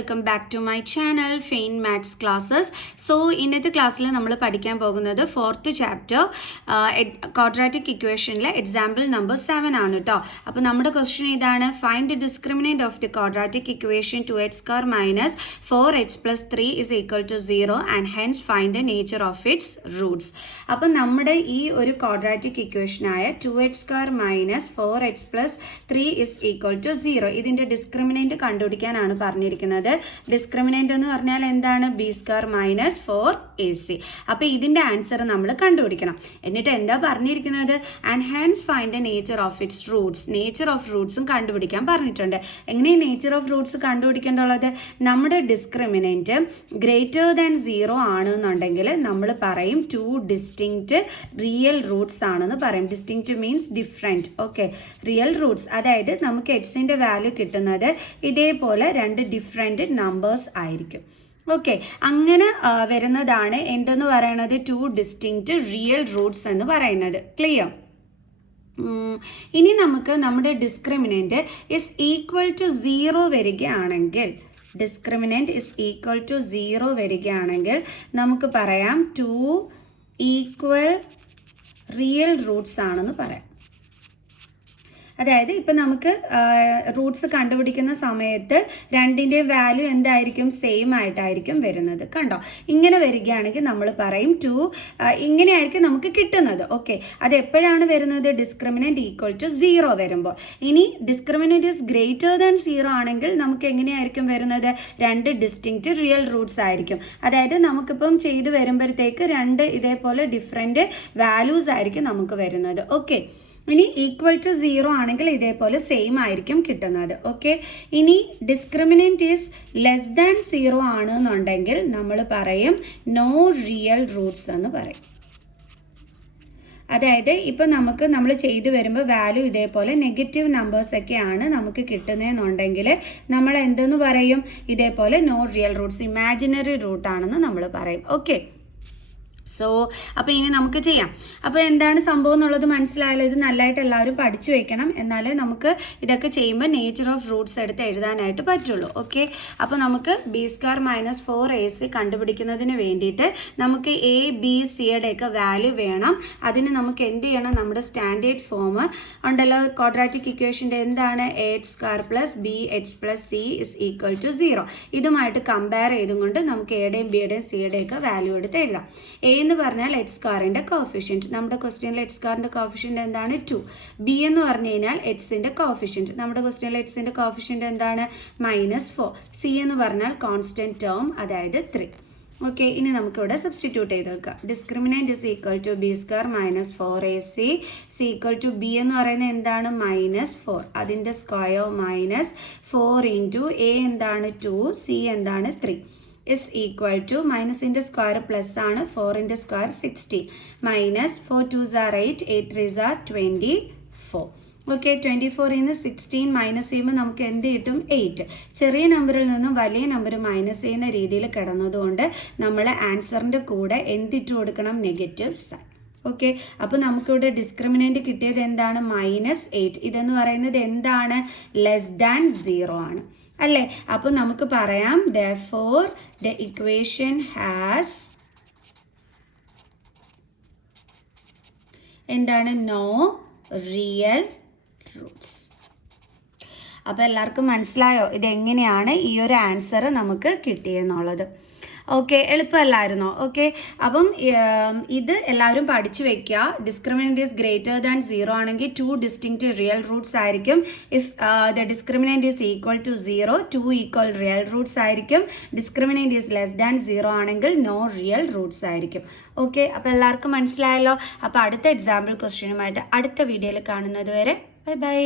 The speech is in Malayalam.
welcome back to my channel Fain Maths Classes. So ഇന്നത്തെ ക്ലാസ്സിൽ നമ്മൾ പഠിക്കാൻ പോകുന്നത് 4th ചാപ്റ്റർ ക്വാഡ്രാറ്റിക് ഇക്വേഷനിലെ എക്സാമ്പിൾ നമ്പർ 7 ആണ് കേട്ടോ. അപ്പോൾ നമ്മുടെ ക്വസ്റ്റ്യൻ ഇതാണ്, find the discriminant of the quadratic equation 2x² minus 4x plus 3 is equal to 0 and hence find the nature of its roots. അപ്പോൾ നമ്മുടെ ഈ ഒരു quadratic ഇക്വേഷനായ 2x² minus 4x plus 3 is equal to 0 ഇതിൻ്റെ ഡിസ്ക്രിമിനന്റ് കണ്ടുപിടിക്കാനാണ് പറഞ്ഞിരിക്കുന്നത്. ഡിസ്ക്രിമിനന്റ് എന്ന് പറഞ്ഞാൽ എന്താണ്? b² minus 4ac. അപ്പോൾ ഇതിൻ്റെ ആൻസർ നമ്മൾ കണ്ടുപിടിക്കണം. എന്നിട്ട് എന്താ പറഞ്ഞിരിക്കുന്നത്? And hence find the nature of its roots. Nature of റൂട്ട്സും കണ്ടുപിടിക്കാൻ പറഞ്ഞിട്ടുണ്ട്. എങ്ങനെ നേച്ചർ ഓഫ് റൂട്ട്സ് കണ്ടുപിടിക്കേണ്ടുള്ളത്? നമ്മുടെ ഡിസ്ക്രിമിനന്റ് ഗ്രേറ്റർ ദാൻ 0 ആണെന്നുണ്ടെങ്കിൽ നമ്മൾ പറയും 2 ഡിസ്റ്റിങ്ക്റ്റ് റിയൽ റൂട്ട്സ് ആണെന്ന് പറയും. Distinct means different. Okay, real Roots, അതായത് നമുക്ക് എക്സിൻ്റെ വാല്യൂ കിട്ടുന്നത് ഇതേപോലെ 2 ഡിഫറെൻറ്റ് നമ്പേഴ്സ് ആയിരിക്കും. ഓക്കെ, അങ്ങനെ വരുന്നതാണ് എന്തെന്ന് പറയുന്നത് 2 ഡിസ്റ്റിങ്ക്റ്റ് റിയൽ റൂട്ട്സ് എന്ന് പറയുന്നത്. ക്ലിയർ? ഇനി നമുക്ക് നമ്മുടെ ഡിസ്ക്രിമിനൻറ്റ് ഇസ് ഈക്വൽ ടു 0 വരികയാണെങ്കിൽ, ഡിസ്ക്രിമിനൻറ്റ് ഇസ് ഈക്വൽ ടു 0 വരികയാണെങ്കിൽ നമുക്ക് പറയാം 2 ഈക്വൽ റിയൽ റൂട്ട്സ് ആണെന്ന് പറയാം. അതായത് ഇപ്പം നമുക്ക് റൂട്ട്സ് കണ്ടുപിടിക്കുന്ന സമയത്ത് രണ്ടിൻ്റെ വാല്യൂ എന്തായിരിക്കും? സെയിം ആയിട്ടായിരിക്കും വരുന്നത്. കണ്ടോ? ഇങ്ങനെ വരികയാണെങ്കിൽ നമ്മൾ പറയും 2 ഇങ്ങനെയായിരിക്കും നമുക്ക് കിട്ടുന്നത്. ഓക്കെ, അത് എപ്പോഴാണ് വരുന്നത്? ഡിസ്ക്രിമിനൻറ്റ് ഈക്വൽ ടു 0 വരുമ്പോൾ. ഇനി ഡിസ്ക്രിമിനൻറ്റ് ഈസ് ഗ്രേറ്റർ ദാൻ 0 ആണെങ്കിൽ നമുക്ക് എങ്ങനെയായിരിക്കും വരുന്നത്? 2 ഡിസ്റ്റിങ്ക്റ്റ് റിയൽ റൂട്ട്സ് ആയിരിക്കും. അതായത് നമുക്കിപ്പം ചെയ്ത് വരുമ്പോഴത്തേക്ക് 2 ഇതേപോലെ ഡിഫറെൻറ്റ് വാല്യൂസ് ആയിരിക്കും നമുക്ക് വരുന്നത്. ഓക്കെ, ഇനി ഈക്വൽ ടു 0 ആണെങ്കിൽ ഇതേപോലെ സെയിം ആയിരിക്കും കിട്ടുന്നത്. ഓക്കെ, ഇനി ഡിസ്ക്രിമിനൻറ്റ് ഈസ് ലെസ് ദാൻ 0 ആണെന്നുണ്ടെങ്കിൽ നമ്മൾ പറയും നോ റിയൽ റൂട്ട്സ് എന്ന് പറയും. അതായത് ഇപ്പം നമ്മൾ ചെയ്തു വരുമ്പോൾ വാല്യൂ ഇതേപോലെ നെഗറ്റീവ് നമ്പേഴ്സൊക്കെയാണ് നമുക്ക് കിട്ടുന്നതെന്നുണ്ടെങ്കിൽ നമ്മൾ എന്തെന്ന് പറയും? ഇതേപോലെ നോ റിയൽ റൂട്ട്സ്, ഇമാജിനറി റൂട്ടാണെന്ന് നമ്മൾ പറയും. ഓക്കെ, സോ അപ്പോൾ ഇനി നമുക്ക് ചെയ്യാം. അപ്പോൾ എന്താണ് സംഭവം എന്നുള്ളത് മനസ്സിലായാലും ഇത് നല്ലതായിട്ട് എല്ലാവരും പഠിച്ചു വെക്കണം, എന്നാലേ നമുക്ക് ഇതൊക്കെ ചെയ്യുമ്പോൾ നേച്ചർ ഓഫ് റൂട്ട്സ് എടുത്ത് എഴുതാനായിട്ട് പറ്റുള്ളൂ. ഓക്കെ, അപ്പോൾ നമുക്ക് b² minus 4ac കണ്ടുപിടിക്കുന്നതിന് വേണ്ടിയിട്ട് നമുക്ക് a b cയുടെയൊക്കെ വാല്യൂ വേണം. അതിന് നമുക്ക് എന്ത് ചെയ്യണം? നമ്മുടെ സ്റ്റാൻഡേർഡ് ഫോം ഉണ്ടല്ലോ ക്വാഡ്രാറ്റിക് ഇക്വേഷൻ്റെ, എന്താണ്? ax² plus bx plus c is equal to 0. ഇതുമായിട്ട് കമ്പയർ ചെയ്തുകൊണ്ട് നമുക്ക് എയുടെയും ബിയുടെയും സിയുടെയൊക്കെ വാല്യൂ എടുത്ത് എഴുതാം. എ എന്ന് പറഞ്ഞാൽ x²ൻ്റെ കോഫിഷ്യൻറ്റ്. നമ്മുടെ ക്വസ്റ്റ്യനിൽ x² കോഫിഷ്യൻറ്റ് എന്താണ്? 2. ബി എന്ന് പറഞ്ഞു കഴിഞ്ഞാൽ എക്സിൻ്റെ കോഫിഷ്യൻറ്റ്. നമ്മുടെ ക്വസ്റ്റ്യനിൽ എക്സിൻ്റെ കോഫിഷ്യൻറ്റ് എന്താണ്? -4. സി എന്ന് പറഞ്ഞാൽ കോൺസ്റ്റൻറ്റ് ടേം, അതായത് 3. ഓക്കെ, ഇനി നമുക്കിവിടെ സബ്സ്റ്റിറ്റ്യൂട്ട് ചെയ്ത് വെക്കാം. Discriminant is equal to b² minus 4ac. C equal to B എന്ന് പറയുന്നത് എന്താണ്? -4. അതിൻ്റെ സ്ക്വയർ -4 ഇൻറ്റു എ എന്താണ്? 2. സി എന്താണ്? 3 is equal to മൈനസിൻ്റെ സ്ക്വയർ പ്ലസ് ആണ്, 4ൻ്റെ square 16 minus 4 2s are 8 8 3s are 24. Okay, 24ൽ നിന്ന് 16 മൈനസ് ചെയ്യുമ്പോൾ നമുക്ക് എന്ത് കിട്ടും? 8. ചെറിയ നമ്പറിൽ നിന്നും വലിയ നമ്പർ മൈനസ് ചെയ്യുന്ന രീതിയിൽ കിടന്നതുകൊണ്ട് നമ്മൾ ആൻസറിൻ്റെ കൂടെ എന്തിട്ട് കൊടുക്കണം? Negative sign. ഓക്കെ, അപ്പോൾ നമുക്കിവിടെ ഡിസ്ക്രിമിനൻറ്റ് കിട്ടിയത് എന്താണ്? -8. ഇതെന്ന് പറയുന്നത് എന്താണ്? ലെസ് ദാൻ 0 ആണ് അല്ലേ? അപ്പോൾ നമുക്ക് പറയാം therefore the equation has എന്താണ്? no real roots. അപ്പോൾ എല്ലാവർക്കും മനസ്സിലായോ ഇതെങ്ങനെയാണ് ഈ ഒരു ആൻസർ നമുക്ക് കിട്ടിയെന്നുള്ളത്? ഓക്കെ, എളുപ്പമല്ലായിരുന്നോ? ഓക്കെ, അപ്പം ഇത് എല്ലാവരും പഠിച്ചു വെക്കുക. ഡിസ്ക്രിമിനൻറ്റ് ഈസ് ഗ്രേറ്റർ ദാൻ 0 ആണെങ്കിൽ 2 ഡിസ്റ്റിങ്ക്റ്റ് റിയൽ റൂട്ട്സ് ആയിരിക്കും. If the discriminant is equal to 0 2 equal real roots ആയിരിക്കും. ഡിസ്ക്രിമിനൻറ്റ് ഈസ് ലെസ് ദാൻ 0 ആണെങ്കിൽ നോ റിയൽ റൂട്ട്സ് ആയിരിക്കും. ഓക്കെ, അപ്പോൾ എല്ലാവർക്കും മനസ്സിലായല്ലോ. അപ്പോൾ അടുത്ത എക്സാമ്പിൾ ക്വസ്റ്റ്യനുമായിട്ട് അടുത്ത വീഡിയോയിൽ കാണുന്നത് വരെ ബൈ ബൈ.